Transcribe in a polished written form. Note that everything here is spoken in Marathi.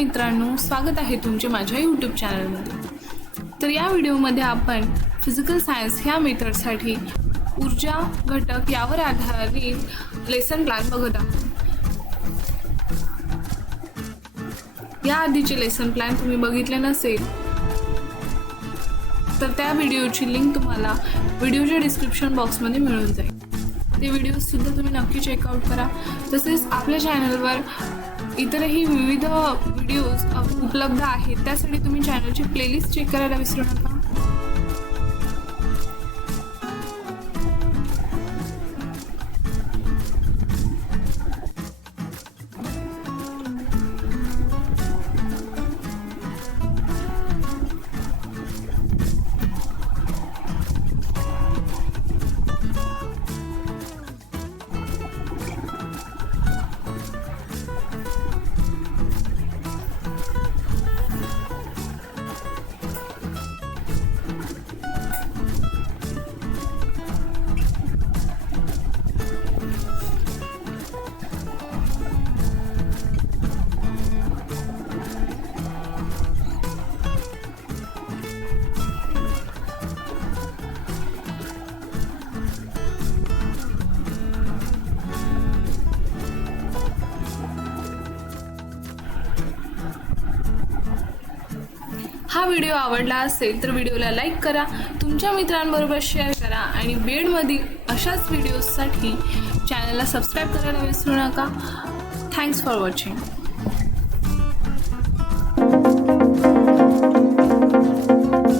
मित्रांनो, स्वागत आहे तुमचे माझ्या यूट्यूब चॅनलमध्ये। तर या व्हिडिओमध्ये आपण फिजिकल सायन्स ह्या मेथडसाठी ऊर्जा घटक यावर आधारित लेसन प्लॅन बघत आहोत। या आधीचे लेसन प्लॅन तुम्ही बघितले नसेल तर त्या व्हिडिओची लिंक तुम्हाला व्हिडिओच्या डिस्क्रिप्शन बॉक्समध्ये मिळून जाईल। ते व्हिडिओज सुद्धा तुम्ही नक्की चेकआउट करा। तसेच आपल्या चॅनलवर इतरही विविध व्हिडिओज उपलब्ध आहेत, त्यासाठी तुम्ही चॅनलची प्लेलिस्ट चेक करायला विसरू नका। हा व्हिडिओ आवडला असेल तर व्हिडिओला लाईक करा, तुमच्या मित्रांबरोबर शेअर करा आणि बेडमधील अशाच व्हिडिओजसाठी चॅनलला सबस्क्राईब करायला विसरू नका। Thanks for watching.